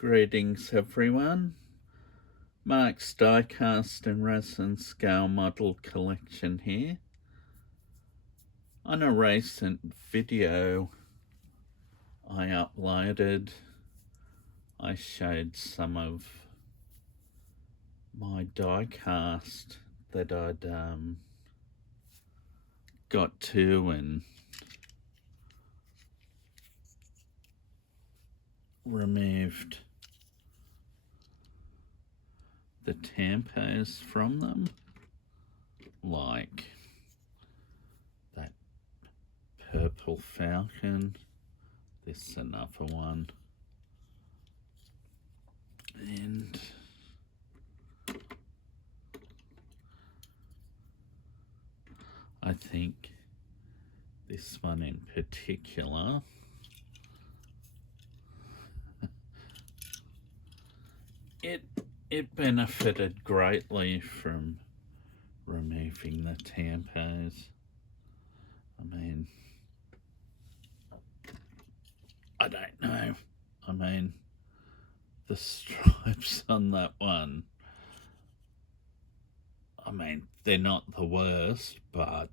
Greetings everyone. Mark's Diecast and Resin Scale Model Collection here. On a recent video I uploaded, I showed some of my diecast that I'd got to and removed the tampos from them, like that purple falcon. This is another one, and I think this one in particular it benefited greatly from removing the tampos. I mean, I don't know. I mean, the stripes on that one, I mean, they're not the worst, but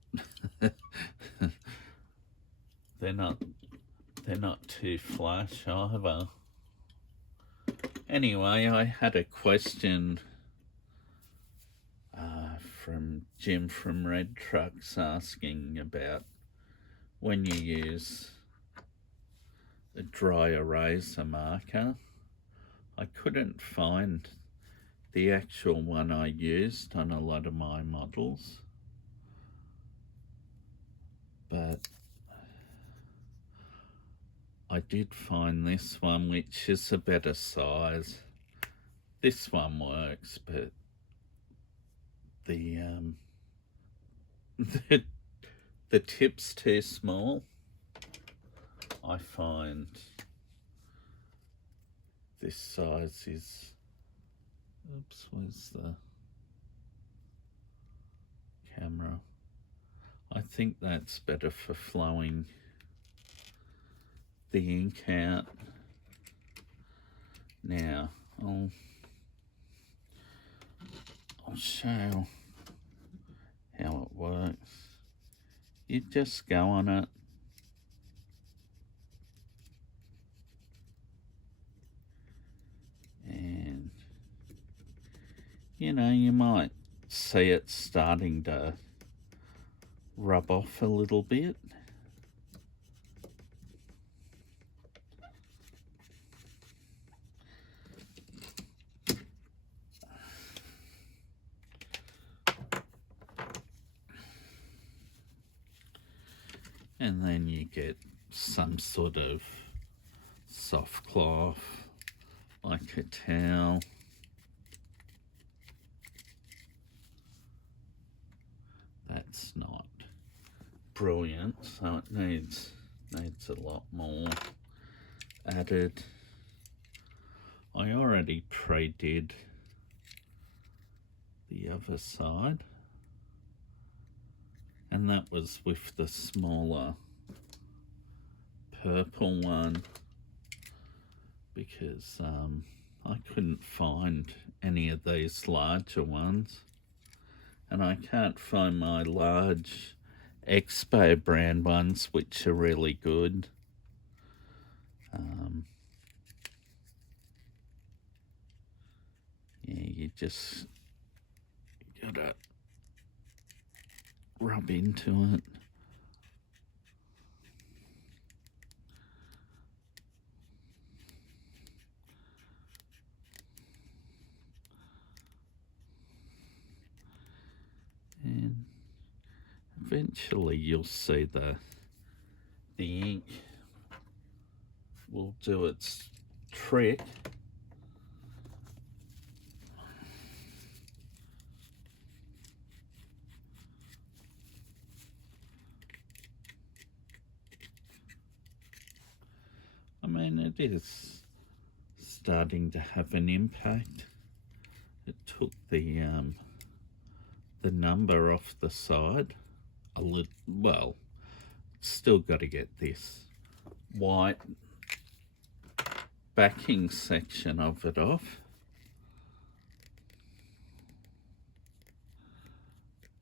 they're not too flash either. Anyway, I had a question from Jim from Red Trucks asking about when you use a dry eraser marker. I couldn't find the actual one I used on a lot of my models, but I did find this one, which is a better size. This one works, but the the tip's too small. I find this size is, oops, where's the camera? I think that's better for flowing the ink out. Now I'll show how it works. You just go on it, and you know, you might see it starting to rub off a little bit. And then you get some sort of soft cloth, like a towel. That's not brilliant, so it needs a lot more added. I already pre-did the other side, and that was with the smaller purple one, because I couldn't find any of these larger ones, and I can't find my large Expo brand ones, which are really good. Yeah, you just gotta rub into it. And eventually you'll see the ink will do its trick. I mean, it is starting to have an impact. It took the number off the side a little. Well, still got to get this white backing section of it off.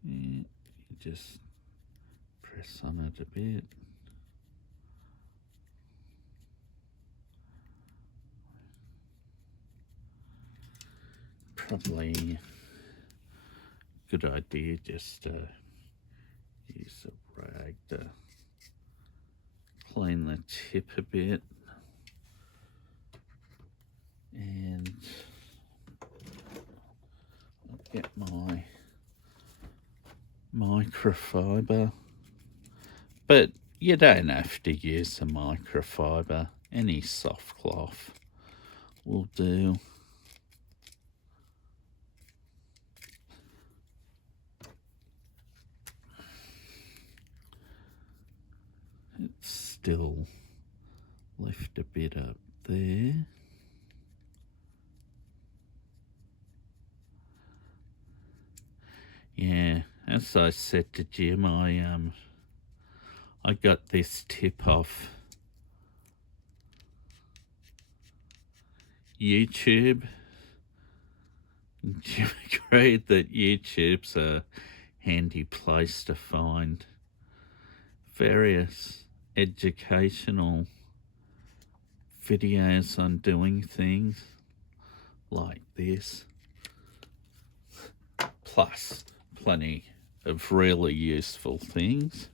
Yeah, you just press on it a bit. Probably a good idea just to use a rag to clean the tip a bit. And I'll get my microfiber, but you don't have to use a microfiber. Any soft cloth will do. It's still left a bit up there. Yeah, as I said to Jim, I got this tip off YouTube. Jim agreed that YouTube's a handy place to find various educational videos on doing things like this, plus plenty of really useful things.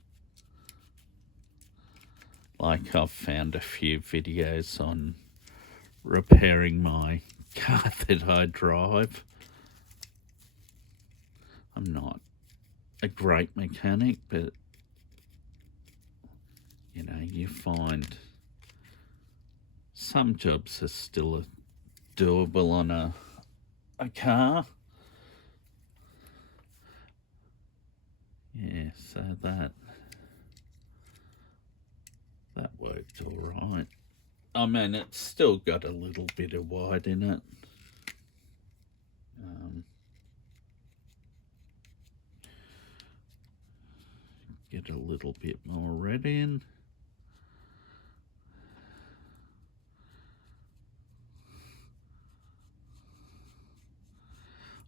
Like I've found a few videos on repairing my car that I drive. I'm not a great mechanic, but you know, you find some jobs are still doable on a car. Yeah, so that worked all right. I mean, it's still got a little bit of white in it. Get a little bit more red in.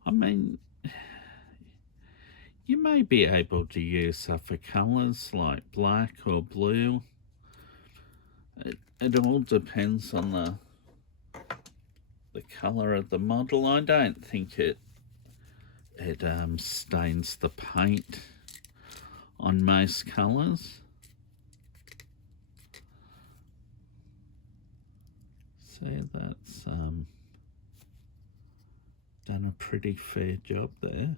I mean, you may be able to use other colours like black or blue. It all depends on the colour of the model. I don't think it stains the paint on most colours. So that's done a pretty fair job there.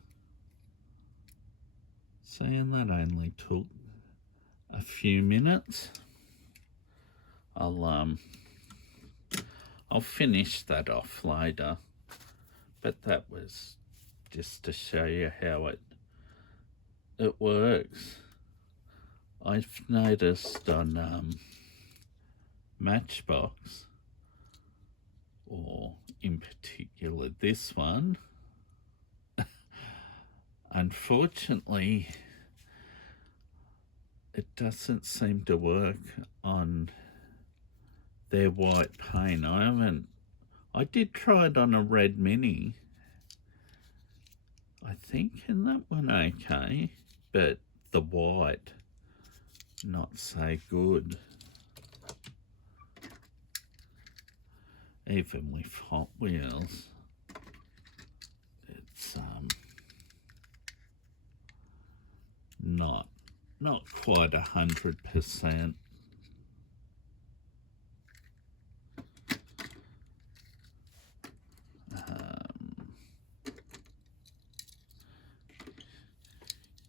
So, and that only took a few minutes. I'll finish that off later, but that was just to show you how it works. I've noticed on Matchbox, or in particular this one, unfortunately it doesn't seem to work on their white paint. I did try it on a red Mini, I think, and that one okay, but the white not so good. Even with Hot Wheels, it's not quite 100%.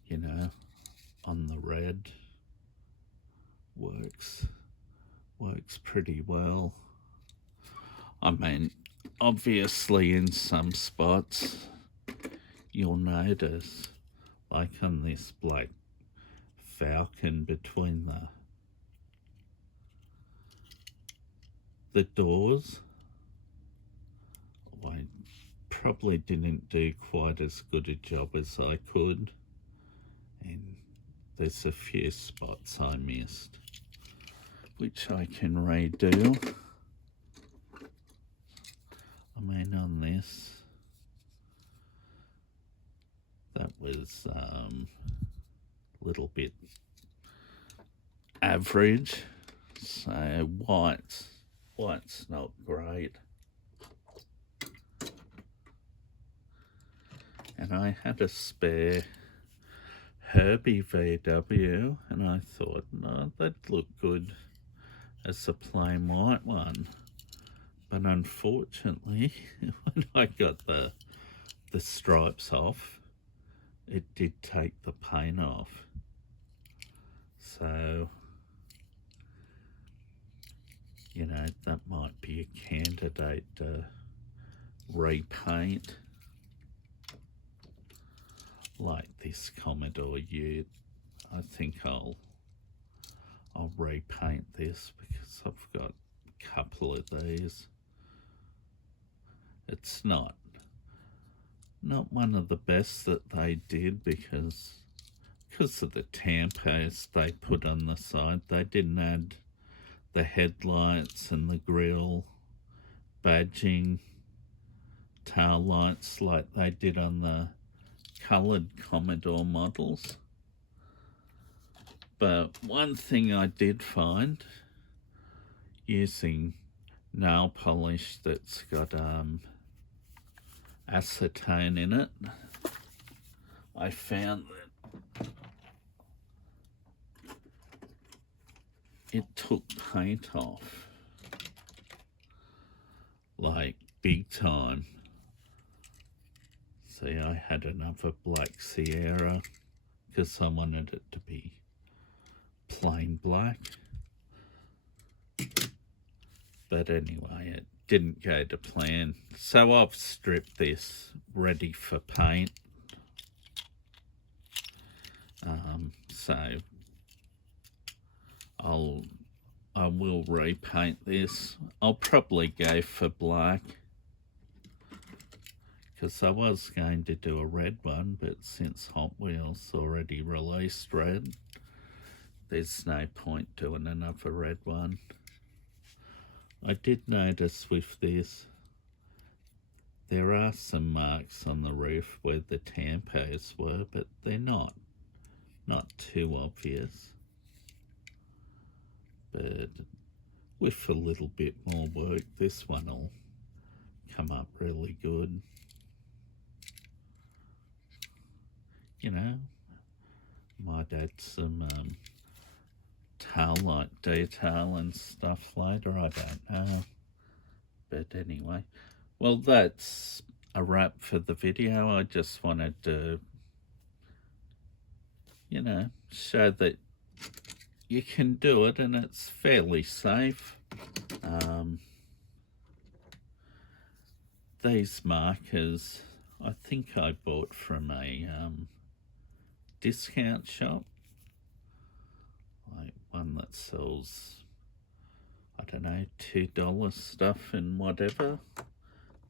You know, on the red works pretty well. I mean, obviously in some spots you'll notice, like on this black Falcon, between the doors, I probably didn't do quite as good a job as I could, and there's a few spots I missed, which I can redo. this. That was a little bit average. So white's not great. And I had a spare Herbie VW, and I thought, no, that'd look good as a plain white one. But unfortunately, when I got the stripes off, it did take the paint off. So, you know, that might be a candidate to repaint. Like this Commodore Ute, I think I'll repaint this because I've got a couple of these. It's not one of the best that they did because of the tampos they put on the side. They didn't add the headlights and the grille badging tail lights like they did on the coloured Commodore models. But one thing I did find, using nail polish that's got acetone in it, I found that it took paint off, like big time. See, I had another black Sierra because I wanted it to be plain black. But anyway, it didn't go to plan. So I've stripped this ready for paint. So I will repaint this. I'll probably go for black, because I was going to do a red one, but since Hot Wheels already released red, there's no point doing another red one. I did notice with this, there are some marks on the roof where the tampos were, but they're not too obvious. But with a little bit more work, this one will come up really good. You know, might add some tail light detail and stuff later, I don't know. But anyway, well, that's a wrap for the video. I just wanted to, you know, show that you can do it and it's fairly safe. These markers, I think I bought from a discount shop, like one that sells, I don't know, $2 stuff and whatever.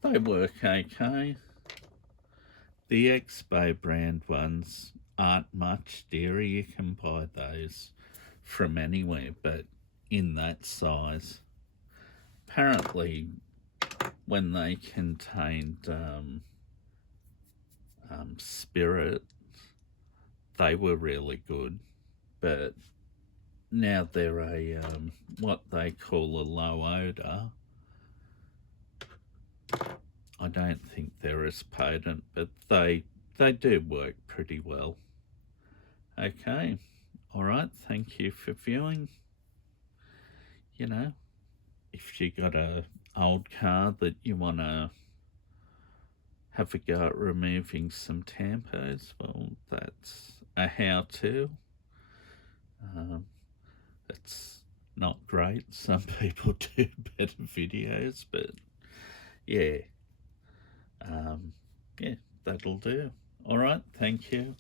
They work okay. The Expo brand ones aren't much dearer. You can buy those from anywhere, but in that size. Apparently, when they contained Spirit, they were really good, but now they're a what they call a low odor. I don't think they're as potent, but they do work pretty well. Okay, all right, thank you for viewing. You know, if you got a old car that you want to have a go at removing some tampos, well, that's a how-to. It's not great. Some people do better videos, but yeah, yeah, that'll do. All right, thank you.